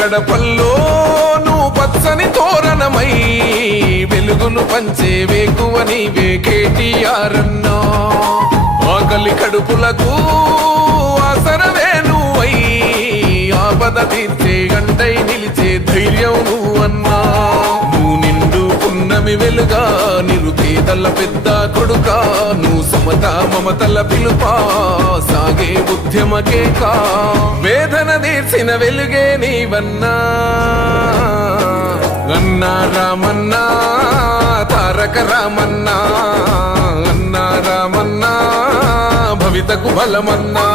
గడపల్లో నువ్వు పచ్చని తోరణమై వెలుగును పంచే వేకువ నీవే కేటీఆర్ అన్నా. ఆకలి కడుపులకు ఆసరవే నువ్వై ఆపద తీర్చే గంటై నిలిచే ధైర్యం నువ్వన్నా. నువ్వు నిండు పున్నమి వెలుగా నిరుపేదల పెద్ద కొడుకా. నువ్వు సమత మమతల పిలుపా సాగే ఉద్యమకే కా. వేదన తీర్చిన వెలుగే నీవన్నా. అన్నా రామన్నా తారక రామన్నా. అన్నా రామన్నా భవితకు బలమన్నా.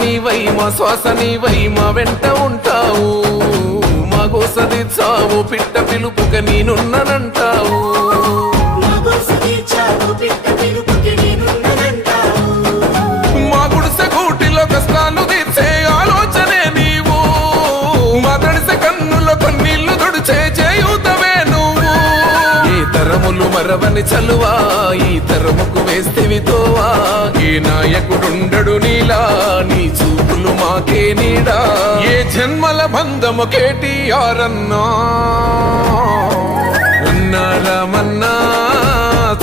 నీవై మా శ్వాస నీవై మా వెంట ఉంటావు. మా గోసదిచ్చావు పిట్ట పిలుపుక నేనున్నానంటావు. మా గుడిసె గూటిలో కష్టాలు తీర్చే ఆలోచనే నీవు. మా తడిసె కన్నులో కన్నీళ్లు తుడిచే చేయూతవే నువ్వు. ఏ తరములు మరవని చలువా ఈ తరముకు వేస్తేవి తోవా. ఏ నాయకుడుండడు నీలా నీ చూపులు మాకే నీడా. ఏ జన్మల బంధము కేటీఆర్ అన్నా. అన్నా రామన్నా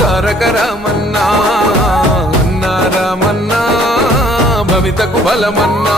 తారక రామన్నా. అన్నా రామన్నా భవితకు బలమన్నా.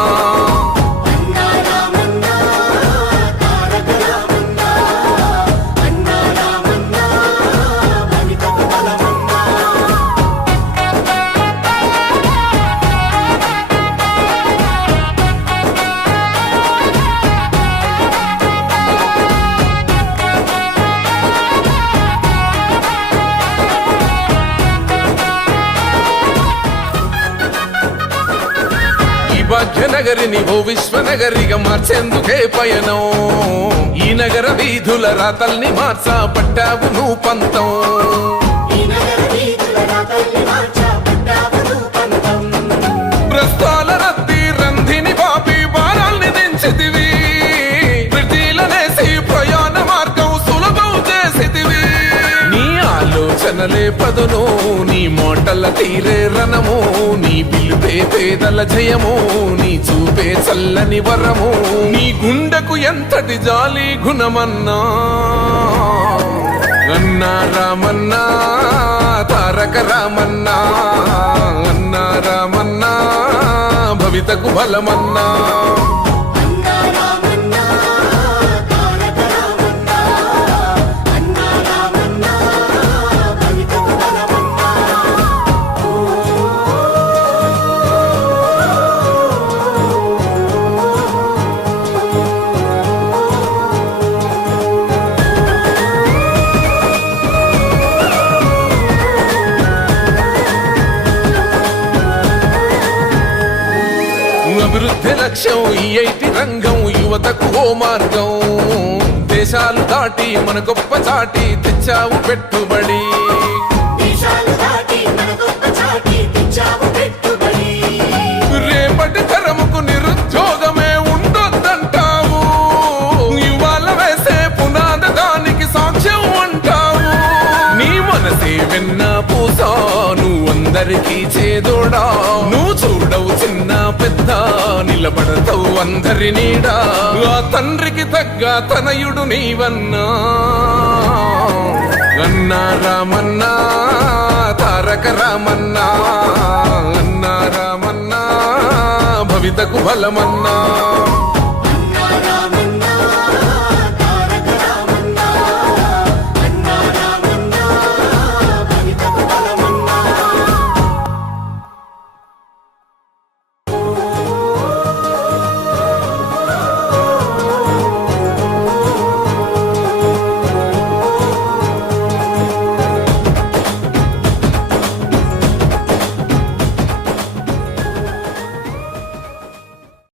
భాగ్యనగరిని ఓ విశ్వనగరిగా మార్చేందుకే పయనం. ఈ నగర వీధుల రాతల్ని మార్చా పట్టావు నువ్వు పంతం. ప్రస్తాల రద్దీ రంధిని బాపి భారాల్ని దించితివి. ప్రతిలనేసి ప్రయాణ మార్గం సులభం చేసితివి. నీ ఆలోచనలే పదును నీ మోటల తీరే రణము. నీ పిలుపే పేదల జయము. నీ చూపే చల్లని వరము. నీ గుండెకు ఎంతటి జాలి గుణమన్నా. అన్నా రామన్నా తారక రామన్నా. అన్నా రామన్నా భవితకు బలమన్నా. అభివృద్ధి లక్ష్యం ఈ ఐటి రంగం యువతకు ఓ మార్గం. దేశాలు దాటి మన గొప్ప చాటి తెచ్చావు పెట్టుబడి. రేపటి తరముకు నిరుద్యోగమే ఉండొద్దంటావు. ఇవాళ వేసే పునాద దానికి సాక్ష్యం అంటావు. నీ మనసే వెన్న పూసా నువ్వందరికీ చేదోడా. నువ్వు చూడవు చిన్న పెద్ద నిలబడతావు అందరి నీడా. ఆ తండ్రికి తగ్గ తనయుడు నీవన్నా. అన్నా రామన్నా తారక రామన్నా. అన్నా రామన్నా భవితకు బలమన్నా.